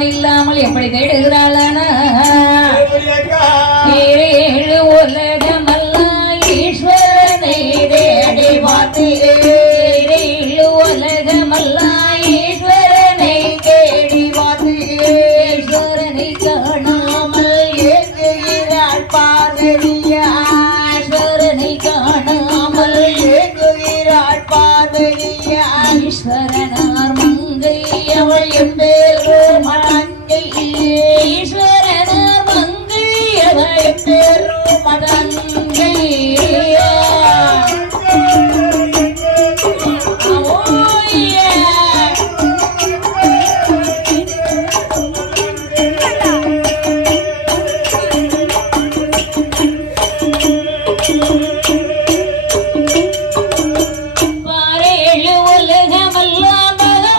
நான் இல்லாமல் எப்படி தேடுகிறாளனா ஏழு உலகமெல்லாம் ஈஸ்வரனை தேடி பார்த்து ஏழு உலகமெல்லாம் ஈஸ்வரனை தேடி பார்த்து ஈஸ்வரனை காணாமல் ஏங்குகிறாள் பார்வதியா ஈஸ்வரனை காணாமல் ஏங்குகிறாள் பார்வதியா ஈஸ்வரனார் மங்கை அவள் எம்பேரோ மடங்கை ஈஸ்வரனார் மங்கை அவள் எம்பேரோ மடங்கை காணாமல்